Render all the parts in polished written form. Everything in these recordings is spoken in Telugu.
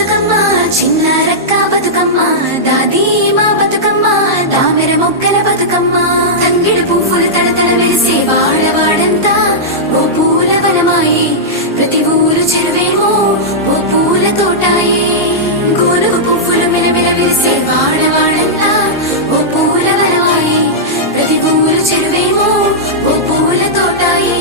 బతుకమ్మ చిన్న రక్క బతుకమ్మ దాది మా బతుకమ్మ దామెర మొగ్గల బతుకమ్మ తంగిడి పువ్వులు తడతడ వెలిసే వాడవాడంతా ఓ పూల వనమాయే ప్రతి ఊరు చెరువేమో ఓ పూల తోటాయే గోరు పువ్వులు మెలమెల వెలిసే వాడవాడంతా ఓ పూల వనమాయే ప్రతి ఊరు చెరువేమో ఓ పూల తోటాయే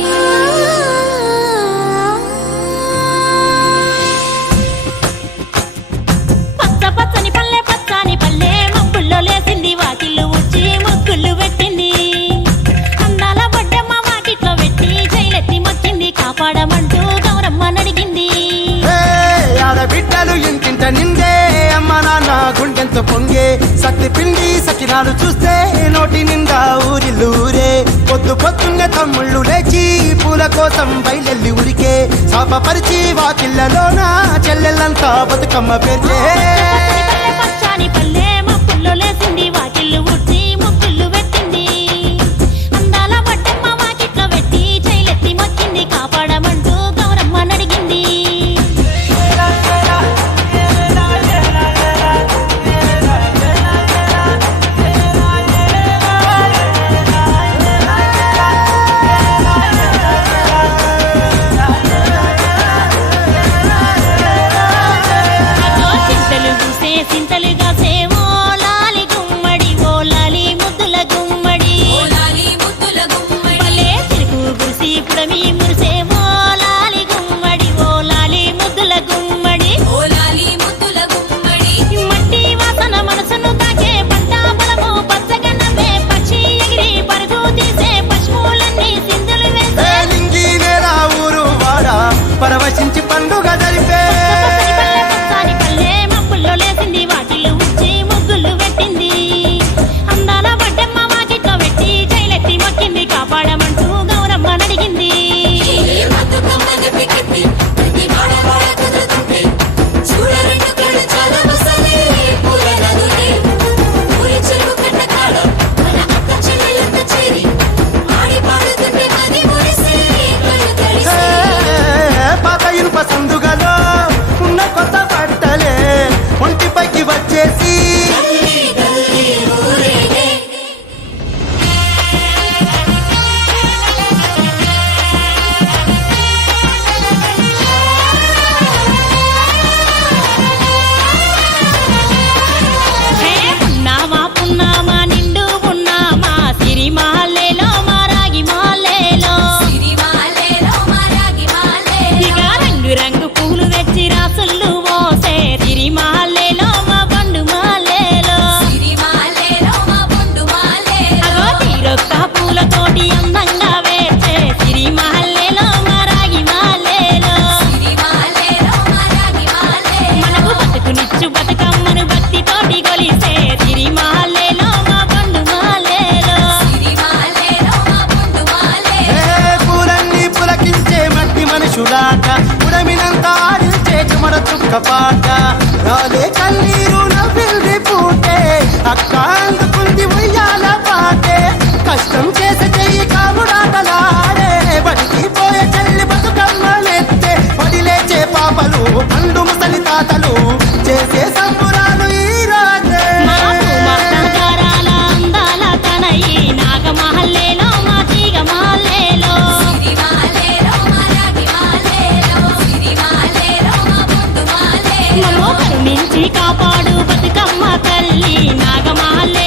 పచ్చని పల్లె పచ్చని పల్లె మబ్బుల్లో లేసింది వాకిళ్ళు ఊడ్చి ముగ్గులు పెట్టింది అందాల బొడ్డమ్మ వాకిట్లో పెట్టి జైలెత్తి మొక్కింది కాపాడమంటూ గౌరమ్మ నడిగింది ఆడబిడ్డలు ఇంటింట నిందే అమ్మ నాన్న గుండెంతో పొంగే సత్తి పిండి సకినాలు చూస్తే నోటి నిండా ఊరిల్లూరే పొద్దు పొద్దున్నే తమ్ముళ్ళు లేచి పూల కోసం బయలెల్లి ఉరికే శాపపరిచి వాకిళ్ళలోన చెల్లెళ్ళంతా బతుకమ్మ పేర్చే పచ్చని పల్లె మబ్బుల్లో లేసింది వాకిళ్ళు ఊడ్చి ముగ్గులు పెట్టింది అందాల బొడ్డమ్మ వాకిట్లో పెట్టి జైలెత్తి మొక్కింది కాపాడమంటూ గౌరమ్మ నడిగింది చింతలుగా సేవో లాలి గుమ్మడి ఓ లాలి ముద్దుల గుమ్మడి పల్లె తిరుగు గుసి పుడమి మురిసేవో లాలి గుమ్మడి ఓ లాలి ముద్దుల గుమ్మడి మట్టి వాసన మనసును తాకే పంట పొలము పచ్చగన్నమే పక్షి ఎగిరి పరుగు తీసే పశువులన్నీ సింధులు వేసే లింగి నేల ఊరు వాడ పరవశించి పండుగ జరిపే లేసింది వాకిళ్ళు ఊడ్చి ముగ్గులు పెట్టింది అందాల బొడ్డమ్మ వాకిట్లో పెట్టి జైలెత్తి మొక్కింది కాపాడమంటూ గౌరమ్మ నడిగింది పాత ఇనుప సందుగలో ఉన్న కొత్త బట్టలే ఒంటిపైకి వచ్చేసి పున్నామా పున్నామా నిండు పున్నామా సిరిమాలేలో మా రాగి మాలేలో ఇక రంగు రంగు పూలు తెచ్చి రాసులు మోసే సిరిమాలేలో మా బండు మాలేలో అగో తీరొక్క పూలతోటి అందంగా వేసే సిరిమాలేలో మా రాగి మాలేలో మనకు బతుకునిచ్చు బతుకమ్మను భక్తితోటి కొలిసే సిరిమాలేలో మా బండు మాలేలో పూలన్నీ పులకించే మట్టి మనుషులాట ఉడమినంత ఆడించే చెమర చుక్క పాట రాలే కన్నీరు నవ్విల్ది పూటే అక్క అందుకుంది ఉయ్యాల పాటే కష్టం చేసే చెయ్యి కాముడాటలాడే బడికి పోయే చెల్లి బతుకమ్మలెత్తే పడిలేచే పాపలు పండు ముసలి తాతలు చేసే సంబురాలు ఈ రోజే నగారాల అందాల తనయి నాగమహల్లేలో మా తీగ మాలేలో మమ్మో కరుణించి కాపాడు బతుకమ్మ తల్లి నాగమహల్లే